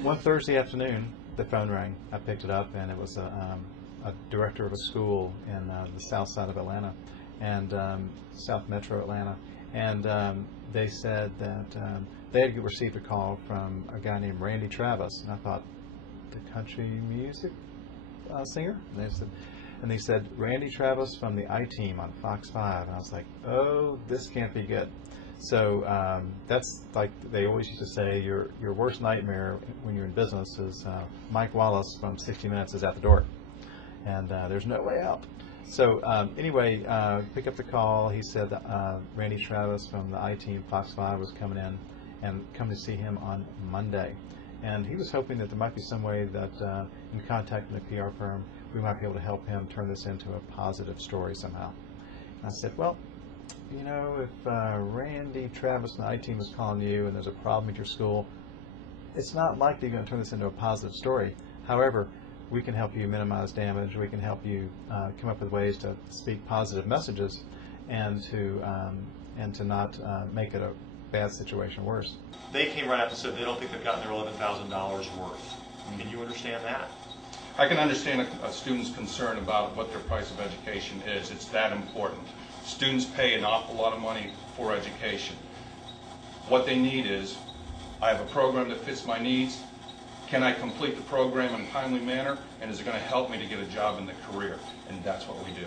One Thursday afternoon, the phone rang. I picked it up, and it was a director of a school in the south side of Atlanta, and South Metro Atlanta, and they said that they had received a call from a guy named Randy Travis, and I thought, the country music singer? And they said Randy Travis from the I-Team on Fox 5, and I was like, oh, this can't be good. So that's like they always used to say, your worst nightmare when you're in business is Mike Wallace from 60 Minutes is at the door, and there's no way out. So anyway, pick up the call. He said that Randy Travis from the I-Team Fox 5 was coming in and come to see him on Monday. And he was hoping that there might be some way that in contacting the PR firm, we might be able to help him turn this into a positive story somehow. And I said, well, you know, if Randy Travis and the I-Team is calling you and there's a problem at your school, it's not likely you're going to turn this into a positive story. However, we can help you minimize damage. We can help you come up with ways to speak positive messages and to not make it a bad situation worse. They came right out and said they don't think they've gotten their $11,000 worth. Can you understand that? I can understand a student's concern about what their price of education is. It's that important. Students pay an awful lot of money for education. What they need is, I have a program that fits my needs. Can I complete the program in a timely manner? And is it going to help me to get a job in the career? And that's what we do.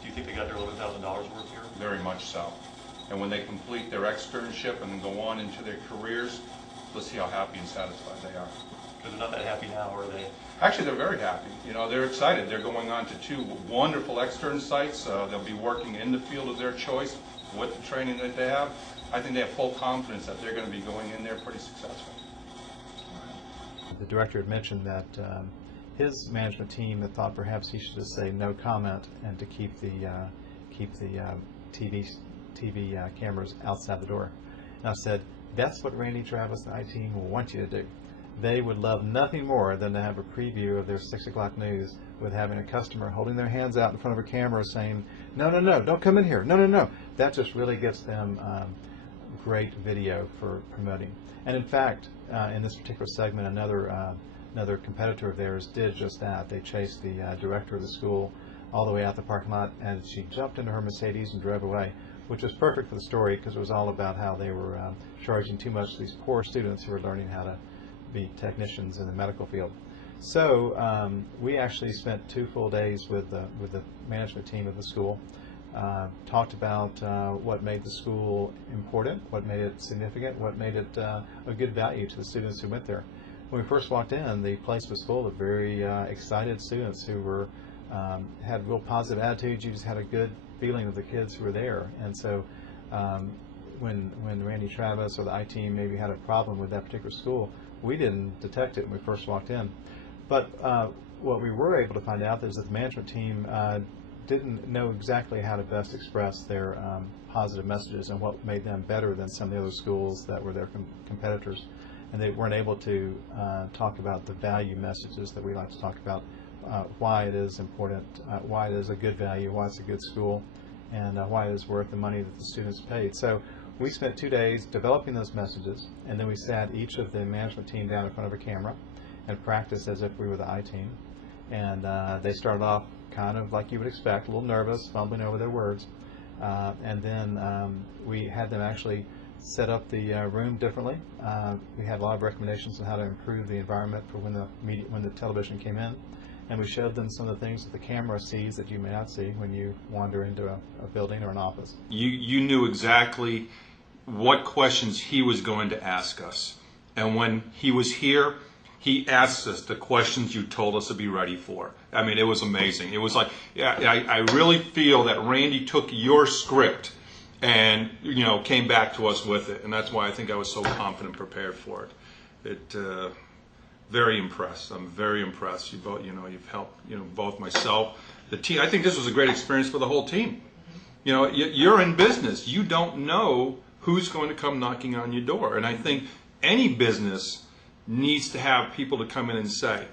Do you think they got their $11,000 worth here? Very much so. And when they complete their externship and then go on into their careers, let's see how happy and satisfied they are. Because they're not that happy now, are they? Actually, they're very happy. You know, they're excited. They're going on to 2 wonderful extern sites. They'll be working in the field of their choice with the training that they have. I think they have full confidence that they're going to be going in there pretty successful. The director had mentioned that his management team had thought perhaps he should just say no comment and to keep the TV cameras outside the door. And I said, that's what Randy Travis and the I-Team will want you to do. They would love nothing more than to have a preview of their 6 o'clock news with having a customer holding their hands out in front of a camera saying, no, no, no, don't come in here, no, no, no. That just really gets them great video for promoting. And in fact, in this particular segment, another competitor of theirs did just that. They chased the director of the school all the way out the parking lot, and she jumped into her Mercedes and drove away, which was perfect for the story because it was all about how they were charging too much to these poor students who were learning how to be technicians in the medical field. So we actually spent 2 full days with the management team of the school, talked about what made the school important, what made it significant, what made it a good value to the students who went there. When we first walked in, the place was full of very excited students who were had real positive attitudes. You just had a good feeling of the kids who were there. And so when Randy Travis or the I-Team maybe had a problem with that particular school, we didn't detect it when we first walked in. But what we were able to find out is that the management team didn't know exactly how to best express their positive messages and what made them better than some of the other schools that were their competitors. And they weren't able to talk about the value messages that we like to talk about, why it is important, why it is a good value, why it's a good school, and why it is worth the money that the students paid. So we spent 2 days developing those messages, and then we sat each of the management team down in front of a camera and practiced as if we were the I-Team. And they started off kind of like you would expect, a little nervous, fumbling over their words. And then we had them actually set up the room differently. We had a lot of recommendations on how to improve the environment for when the television came in. And we showed them some of the things that the camera sees that you may not see when you wander into a building or an office. You knew exactly what questions he was going to ask us. And when he was here, he asked us the questions you told us to be ready for. I mean, it was amazing. It was like, I really feel that Randy took your script and, you know, came back to us with it. And that's why I think I was so confident prepared for it. Very impressed. I'm very impressed. You both, you've helped, both myself, the team. I think this was a great experience for the whole team. You know, you're in business. You don't know who's going to come knocking on your door. And I think any business needs to have people to come in and say,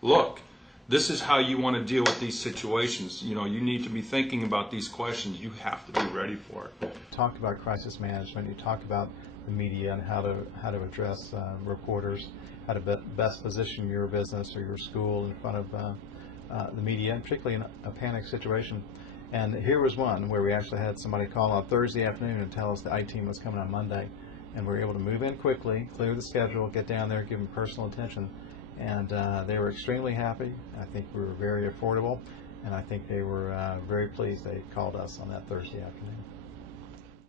look, This is how you want to deal with these situations. You know, you need to be thinking about these questions. You have to be ready for it. Talk about crisis management. You talk about the media and how to address reporters, how to best position your business or your school in front of the media, and particularly in a panic situation. And here was one where we actually had somebody call on Thursday afternoon and tell us the I-team was coming on Monday, and we were able to move in quickly, clear the schedule, get down there, give them personal attention, and they were extremely happy. I think we were very affordable, and I think they were very pleased they called us on that Thursday afternoon.